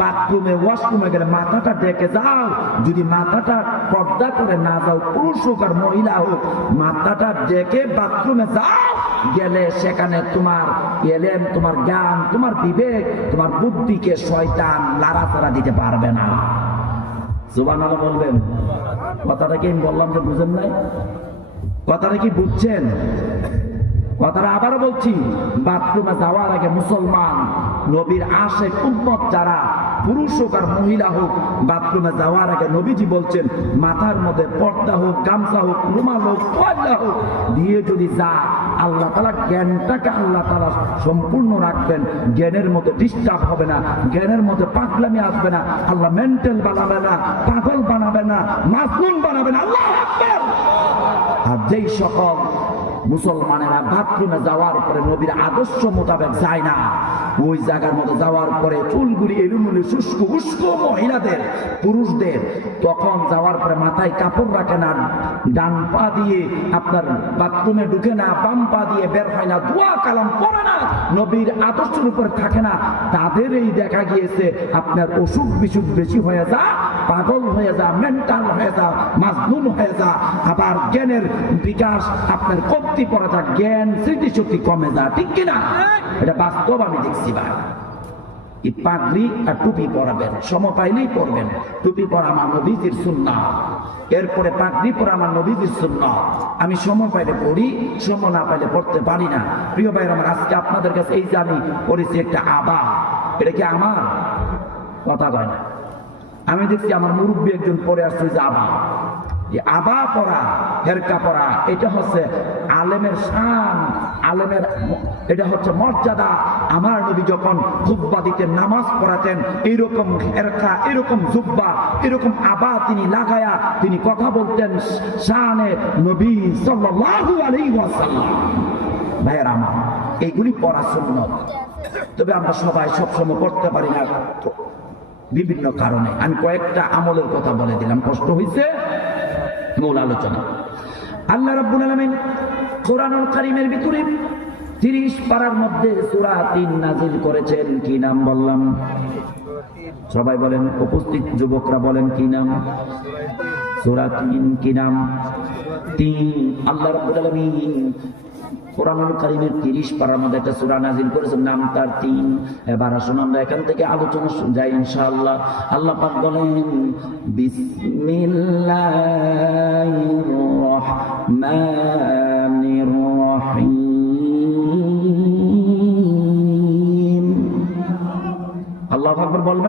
বাথরুমে ওয়াশরুমে গেলে মাথাটা ডেকে যাও। যদি মাথাটা পর্দা করে না যাও, পুরুষ হোক আর মহিলা হোক, মাথাটা ডেকে বাথরুমে যাও, গেলে সেখানে তোমার এলেম, তোমার জ্ঞান, তোমার বিবেক, তোমার বুদ্ধিকে শয়তান লাড়াচাড়া দিতে পারবে না। সুবহানাল্লাহ বলবেন। কথাটা কি আমি বললাম যে বুঝেন নাই? কথাটা কি বুঝছেন? কথাটা আবারও বলছি, বাথরুমে যাওয়ার আগে মুসলমান নবীর আশেক উম্মত যারা, পুরুষ হোক আর মহিলা হোক, বাথরুমে যাওয়ার আগে নবীজি বলছেন মাথার মধ্যে পর্দা হোক, গামছা হোক, রুমাল হোক, পর্দা হোক দিয়ে যদি যা, আল্লাহ তাআলা জ্ঞানটাকে আল্লাহ তাআলা সম্পূর্ণ রাখবেন। জ্ঞানের মধ্যে ডিস্টার্ব হবে না, জ্ঞানের মধ্যে পাগলামি আসবে না, আল্লাহ মেন্টাল বানাবে না, পাগল বানাবে না, মাসনুন বানাবে না। আল্লাহু আকবার। আর যেই সকল মুসলমানেরা বাথরুমে যাওয়ার পরে নবীর আদর্শ মোতাবেক যায় না, ওই জায়গার মধ্যে যাওয়ার পরে চুলগুলি এলোমেলো শুষ্ক উস্ক মহিলাদের, পুরুষদের, তখন যাওয়ার পরে মাথায় কাপড় রাখে না, ডান পা দিয়ে আপনার বাথরুমে ঢুকে না, বাম পা দিয়ে বের হয় না, দোয়া কালাম পড়ে না, নবীর আদর্শের উপরে থাকে না, তাদের এই দেখা গিয়েছে আপনার অসুখ বিসুখ বেশি হয়ে যা, পাগল হয়ে যা, মেন্টাল হয়ে যা, মাজনুন হয়ে যা, আবার জ্ঞানের বিকাশ আপনার কমতি পড়া যা, জ্ঞান স্মৃতিশক্তি কমে যা। ঠিক কিনা? এটা বাস্তব আমি দেখছি ভাই। এই পাগড়ি আর টুপি পরাবেন, সময় পাইলেই পরবেন। টুপি পরা আমার নবীজির সুন্নাহ, এরপরে পাগড়ি পরা আমার নবীজির সুন্নাহ। আমি সময় পাইলে পড়ি, সময় না পাইলে পড়তে পারি না। প্রিয় ভাইরা আমার, আজকে আপনাদের কাছে এই জানি পড়েছি একটা আবা। এটা কি আমার কথা কয় না? আমি দেখছি আমার মুরব্বী একজন পরে আসছে যে আবা, যে আবা পরা, হেরকা পরা, এটা হচ্ছে আলেমের শান, আলেমের এটা হচ্ছে মর্যাদা। আমার নবী যখন খুতবা দিতেন, নামাজ পড়াতেন, এইরকম হেরকা, এরকম জুব্বা, এরকম আবা তিনি লাগায়া তিনি কথা বলতেন শানে নবী সাল্লাল্লাহু আলাইহি ওয়াসাল্লাম। ভাইয়েরা আমার, এইগুলি পড়া সুন্নাত। তবে আমরা সবাই সবসময় পড়তে পারি না বিভিন্ন কারণে। আমি কয়েকটা আমলের কথা বলে দিলাম, কষ্ট হয়েছে মূল আলোচনা। আল্লাহ রাব্বুল আলামিন কোরআনুল কারীমের ভিতরে 30 পারার মধ্যে সূরা 3 নাযিল করেছেন। কি নাম বললাম? সবাই বলেন, উপস্থিত যুবকরা বলেন কি নাম? সূরা 3। কি নাম? 3। আল্লাহ রাব্বুল আলামিন কোরআনুল কারীমের 30 পারার মধ্যে একটা সূরা নাযিল করেছেন, নাম তার 3। এবার আসুন আমরা এখান থেকে আলোচনা যাই ইনশাআল্লাহ। আল্লাহ পাক বলেন, বিসমিল্লাহির রহমানির রহিম। আল্লাহু আকবার বলবেন।